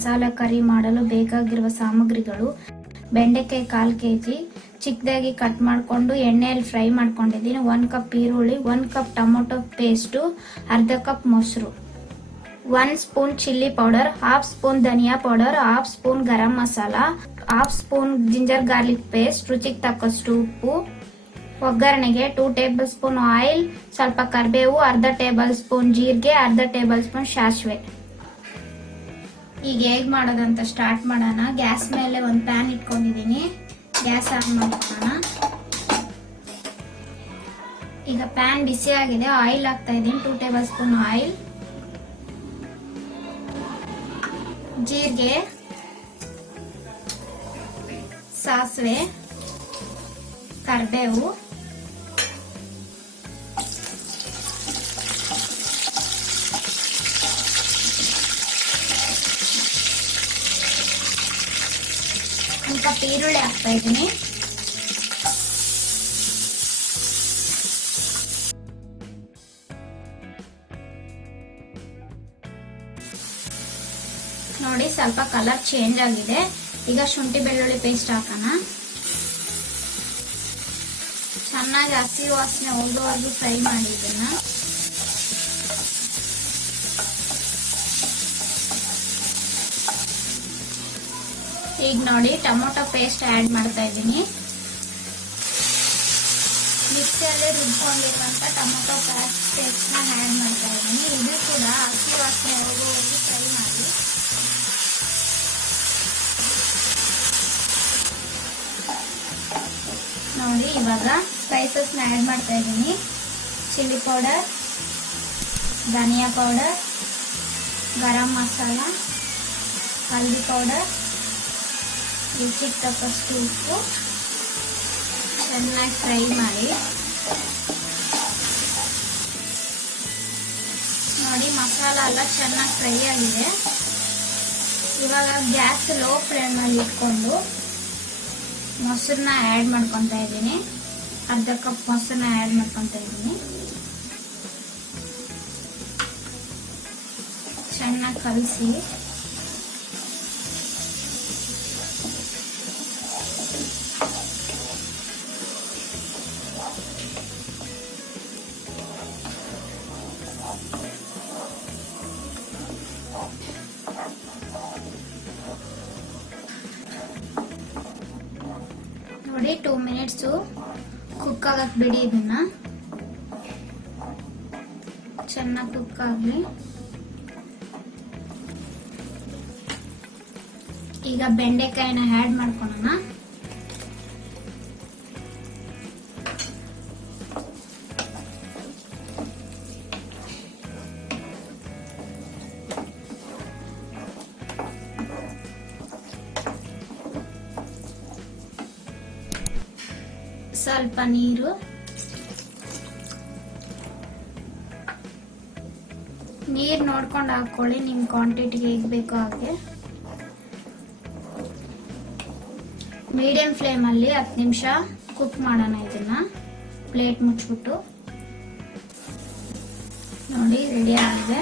ಮಸಾಲ ಕರಿ ಮಾಡಲು ಬೇಕಾಗಿರುವ ಸಾಮಗ್ರಿಗಳು: ಬೆಂಡೆಕಾಯಿ 1/4 kg ಚಿಕ್ಕದಾಗಿ ಕಟ್ ಮಾಡಿಕೊಂಡು ಎಣ್ಣೆಯಲ್ಲಿ ಫ್ರೈ ಮಾಡ್ಕೊಂಡಿದ್ದೀನಿ, 1 ಕಪ್ ಈರುಳ್ಳಿ, 1 ಕಪ್ ಟೊಮೊಟೊ ಪೇಸ್ಟು, ಅರ್ಧ ಕಪ್ ಮೊಸರು, 1 ಸ್ಪೂನ್ ಚಿಲ್ಲಿ ಪೌಡರ್, 1/2 ಸ್ಪೂನ್ ಧನಿಯಾ powder, 1/2 spoon garam masala, 1/2 spoon ginger garlic paste, ರುಚಿಗೆ ತಕ್ಕಷ್ಟು ಉಪ್ಪು. ಒಗ್ಗರಣೆಗೆ 2 ಟೇಬಲ್ ಸ್ಪೂನ್ ಆಯಿಲ್, ಸ್ವಲ್ಪ ಕರಿಬೇವು, ಅರ್ಧ ಟೇಬಲ್ ಸ್ಪೂನ್ ಜೀರಿಗೆ, ಅರ್ಧ ಟೇಬಲ್ ಸ್ಪೂನ್ ಸಾಸಿವೆ. ಈಗ ಹೇಗೆ ಮಾಡೋದಂತ ಸ್ಟಾರ್ಟ್ ಮಾಡೋಣ. ಗ್ಯಾಸ್ ಮೇಲೆ ಒಂದು ಪ್ಯಾನ್ ಇಟ್ಕೊಂಡಿದ್ದೀನಿ, ಗ್ಯಾಸ್ ಆನ್ ಮಾಡ್ಕೊಳ್ಳೋಣ. ಈಗ ಪ್ಯಾನ್ ಬಿಸಿ ಆಗಿದೆ, ಆಯಿಲ್ ಹಾಕ್ತಾ ಇದ್ದೀನಿ, 2 ಟೇಬಲ್ ಸ್ಪೂನ್ ಆಯಿಲ್, ಜೀರಿಗೆ, ಸಾಸಿವೆ, ಕರಿಬೇವು, ಒಂದು ಕಪ್ ಈರುಳ್ಳಿ ಹಾಕ್ತಾ ಇದ್ದೀನಿ. ನೋಡಿ ಸ್ವಲ್ಪ ಕಲರ್ ಚೇಂಜ್ ಆಗಿದೆ. ಈಗ ಶುಂಠಿ ಬೆಳ್ಳುಳ್ಳಿ ಪೇಸ್ಟ್ ಹಾಕೋಣ. ಚೆನ್ನಾಗಿ ಹಸಿ ವಾಸನೆ ಹೋಗೋವರೆಗೂ ಫ್ರೈ ಮಾಡಿ ಇದನ್ನ. ಈಗ ನೋಡಿ ಟೊಮೊಟೊ ಪೇಸ್ಟ್ ಆಡ್ ಮಾಡ್ತಾ ಇದ್ದೀನಿ. ಮಿಕ್ಸಿಯಲ್ಲಿ ರುಬ್ಕೊಂಡಿರುವಂತ ಟೊಮೊಟೊ ಪೇಸ್ಟ್ ನ ಆಡ್ ಮಾಡ್ತಾ ಇದ್ದೀನಿ. ಇದು ಕೂಡ ಹಸಿ ವಾಸನೆ ಹೋಗೋವರೆಗೂ ಫ್ರೈ ಮಾಡಿ. ನೋಡಿ ಇವಾಗ ಸ್ಪೈಸಸ್ ನ ಆಡ್ ಮಾಡ್ತಾ ಇದ್ದೀನಿ. ಚಿಲ್ಲಿ ಪೌಡರ್, ಧನಿಯಾ ಪೌಡರ್, ಗರಂ ಮಸಾಲ, ಹಲ್ದಿ ಪೌಡರ್, ರುಚಿಗೆ ತಕ್ಕಷ್ಟು ಉಪ್ಪು. ಚೆನ್ನಾಗಿ ಫ್ರೈ ಮಾಡಿ. ನೋಡಿ ಮಸಾಲ ಎಲ್ಲ ಚೆನ್ನಾಗಿ ಫ್ರೈ ಆಗಿದೆ. ಇವಾಗ ಗ್ಯಾಸ್ ಲೋ ಫ್ಲೇಮ್ ಅಲ್ಲಿ ಇಟ್ಕೊಂಡು ಮೊಸರನ್ನ ಆಡ್ ಮಾಡ್ಕೊತಾ ಇದ್ದೀನಿ. ಅರ್ಧ ಕಪ್ ಮೊಸರನ್ನ ಆಡ್ ಮಾಡ್ಕೊತಾ ಇದ್ದೀನಿ. ಚೆನ್ನಾಗಿ ಕಲಸಿ ನೋಡಿ 2 ಮಿನಿಟ್ಸ್ ಕುಕ್ ಆಗಕ್ ಬಿಡಿ. ಇದನ್ನ ಚೆನ್ನಾಗಿ ಕುಕ್ ಆಗಲಿ. ಈಗ ಬೆಂಡೆಕಾಯಿನ ಆಡ್ ಮಾಡ್ಕೊಳ್ಳೋಣ. ಸ್ವಲ್ಪ ನೀರು ನೋಡ್ಕೊಂಡು ಹಾಕೊಳ್ಳಿ, ನಿಮ್ ಕ್ವಾಂಟಿಟಿಗೆ ಹೇಗೆ ಬೇಕೋ ಹಾಗೆ. ಮೀಡಿಯಂ ಫ್ಲೇಮ್ ಅಲ್ಲಿ 10 ನಿಮಿಷ ಕುಕ್ ಮಾಡೋಣ. ಇದನ್ನ ಪ್ಲೇಟ್ ಮುಚ್ಚಿಬಿಟ್ಟು ನೋಡಿ ರೆಡಿ ಆಗಿದೆ.